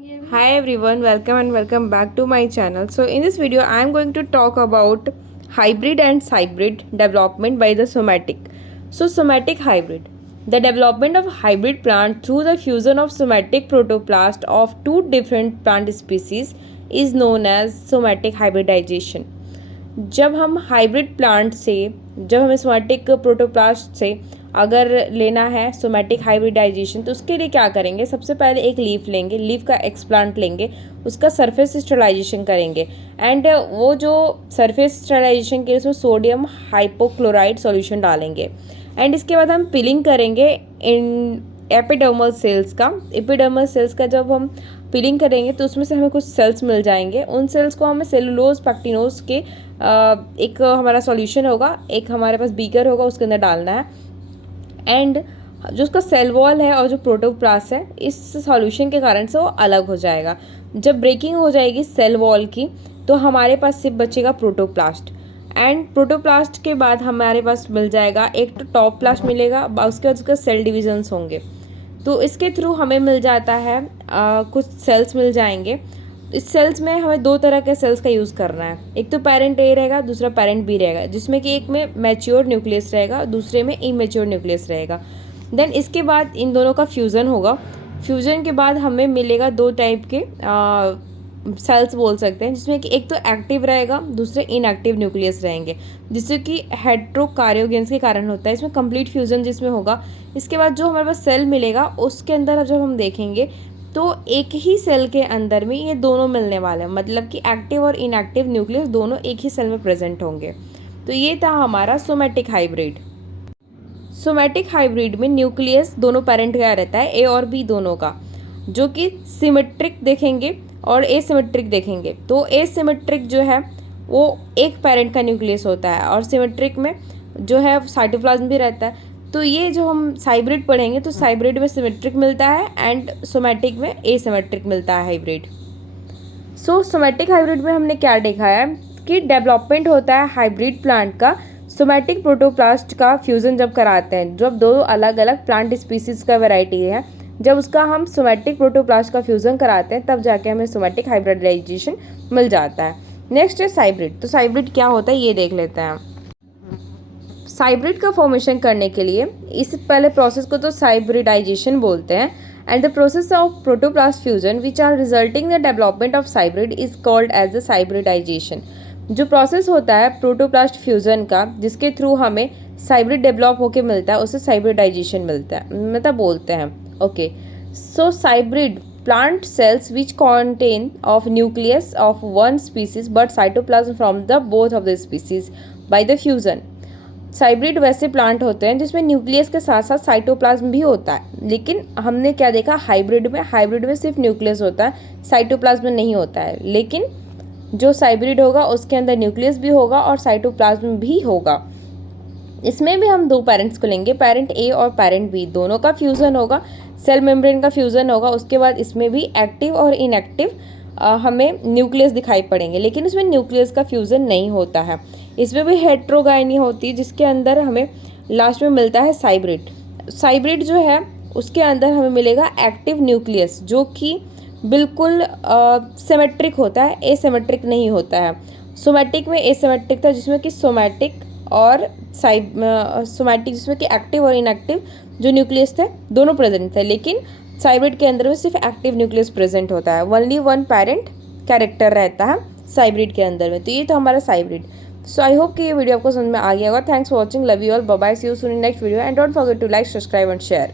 Hi everyone, welcome and welcome back to my channel. So in this video I am going to talk about hybrid and cybrid development by the somatic. So somatic hybrid, the development of hybrid plant through the fusion of somatic protoplast of two different plant species is known as somatic hybridization. जब हम hybrid plant से जब हमें somatic protoplast से अगर लेना है somatic hybridisation तो उसके लिए क्या करेंगे। सबसे पहले एक लीफ लेंगे, लीफ का एक्सप्लांट लेंगे, उसका सरफेस स्टरलाइजेशन करेंगे एंड वो जो सरफेस स्टरलाइजेशन के लिए उसमें सोडियम हाइपोक्लोराइड सॉल्यूशन डालेंगे एंड इसके बाद हम पिलिंग करेंगे इन एपिडर्मल सेल्स का। एपिडर्मल सेल्स का जब हम पिलिंग करेंगे तो उसमें से हमें कुछ सेल्स मिल जाएंगे। उन सेल्स को हमें सेलुलोज पैक्टिनोज के एक हमारा सॉल्यूशन होगा, एक हमारे पास बीकर होगा, उसके अंदर डालना है एंड जो उसका सेल वॉल है और जो प्रोटोप्लास्ट है इस सॉल्यूशन के कारण से वो अलग हो जाएगा। जब ब्रेकिंग हो जाएगी सेल वॉल की तो हमारे पास सिर्फ बचेगा प्रोटोप्लास्ट एंड प्रोटोप्लास्ट के बाद हमारे पास मिल जाएगा एक तो टॉप प्लास्ट मिलेगा, उसके बाद उसका सेल डिविजन्स होंगे। तो इसके थ्रू हमें मिल जाता है कुछ सेल्स मिल जाएंगे। इस सेल्स में हमें दो तरह के सेल्स का यूज़ करना है, एक तो पेरेंट ए रहेगा, दूसरा पेरेंट बी रहेगा, जिसमें कि एक में मैच्योर न्यूक्लियस रहेगा, दूसरे में इमेच्योर न्यूक्लियस रहेगा। देन इसके बाद इन दोनों का फ्यूज़न होगा। फ्यूज़न के बाद हमें मिलेगा दो टाइप के सेल्स बोल सकते हैं, जिसमें कि एक तो एक्टिव रहेगा, दूसरे इनएक्टिव न्यूक्लियस रहेंगे, जिससे कि हेट्रोकार्योगेंस के कारण होता है। इसमें कंप्लीट फ्यूज़न जिसमें होगा। इसके बाद जो हमारे पास सेल मिलेगा उसके अंदर जब हम देखेंगे तो एक ही सेल के अंदर में ये दोनों मिलने वाले हैं, मतलब कि एक्टिव और इनएक्टिव न्यूक्लियस दोनों एक ही सेल में प्रेजेंट होंगे। तो ये था हमारा सोमैटिक हाइब्रिड। सोमैटिक हाइब्रिड में न्यूक्लियस दोनों पेरेंट का रहता है, ए और बी दोनों का, जो कि सिमेट्रिक देखेंगे और एसिमेट्रिक देखेंगे। तो एसिमेट्रिक जो है वो एक पेरेंट का न्यूक्लियस होता है और सिमेट्रिक में जो है साइटोप्लाज्म भी रहता है। तो ये जो हम साइब्रिड पढ़ेंगे तो साइब्रिड में सिमेट्रिक मिलता है एंड सोमैटिक में एसिमेट्रिक मिलता है हाइब्रिड। सो सोमैटिक हाइब्रिड में हमने क्या देखा है कि डेवलपमेंट होता है हाइब्रिड प्लांट का सोमैटिक प्रोटोप्लास्ट का फ्यूज़न जब कराते हैं, जब दो अलग अलग प्लांट स्पीसीज का वैरायटी है, जब उसका हम सोमैटिक प्रोटोप्लास्ट का फ्यूज़न कराते हैं तब जाके हमें सोमैटिक हाइब्रिडाइजेशन मिल जाता है। नेक्स्ट है साइब्रिड। तो साइब्रिड क्या होता है ये देख लेते हैं। साइब्रिड का फॉर्मेशन करने के लिए इस पहले प्रोसेस को तो साइब्रिडाइजेशन बोलते हैं and the process of protoplast fusion which are resulting the development of cybrid is called as the cybridization. जो प्रोसेस होता है प्रोटोप्लास्ट फ्यूजन का जिसके थ्रू हमें साइब्रिड डेवलप होके मिलता है उसे साइब्रिडाइजेशन मिलता है, मतलब बोलते हैं। Okay, so cybrid plant cells which contain of nucleus of one species but cytoplasm from the both of the species by the fusion। Cybrid वैसे प्लांट होते हैं जिसमें न्यूक्लियस के साथ साथ साइटोप्लाज्म भी होता है, लेकिन हमने क्या देखा हाइब्रिड में सिर्फ न्यूक्लियस होता है, साइटोप्लाज्म नहीं होता है। लेकिन जो साइब्रिड होगा उसके अंदर न्यूक्लियस भी होगा और साइटोप्लाज्म भी होगा। इसमें भी हम दो पेरेंट्स को लेंगे, पेरेंट ए और पेरेंट बी, दोनों का फ्यूज़न होगा, सेल मेम्ब्रेन का फ्यूज़न होगा। उसके बाद इसमें भी एक्टिव और इनएक्टिव हमें न्यूक्लियस दिखाई पड़ेंगे, लेकिन इसमें न्यूक्लियस का फ्यूज़न नहीं होता है। इसमें भी हेट्रोगाइनी होती है जिसके अंदर हमें लास्ट में मिलता है साइब्रिड। साइब्रिड जो है उसके अंदर हमें मिलेगा एक्टिव न्यूक्लियस जो कि बिल्कुल सिमेट्रिक होता है, एसिमेट्रिक नहीं होता है। सोमैटिक में एसिमेट्रिक था जिसमें कि सोमैटिक और सोमैटिक जिसमें कि एक्टिव और इनएक्टिव जो न्यूक्लियस थे दोनों प्रेजेंट थे, लेकिन साइब्रिड के अंदर में सिर्फ एक्टिव न्यूक्लियस प्रेजेंट होता है, ओनली वन पेरेंट कैरेक्टर रहता है साइब्रिड के अंदर में। तो ये तो हमारा साइब्रिड। सो आई होप कि ये वीडियो आपको समझ में आ गया होगा। Thanks for watching, love you all, bye bye, see you soon in next video and don't forget to like, subscribe and share.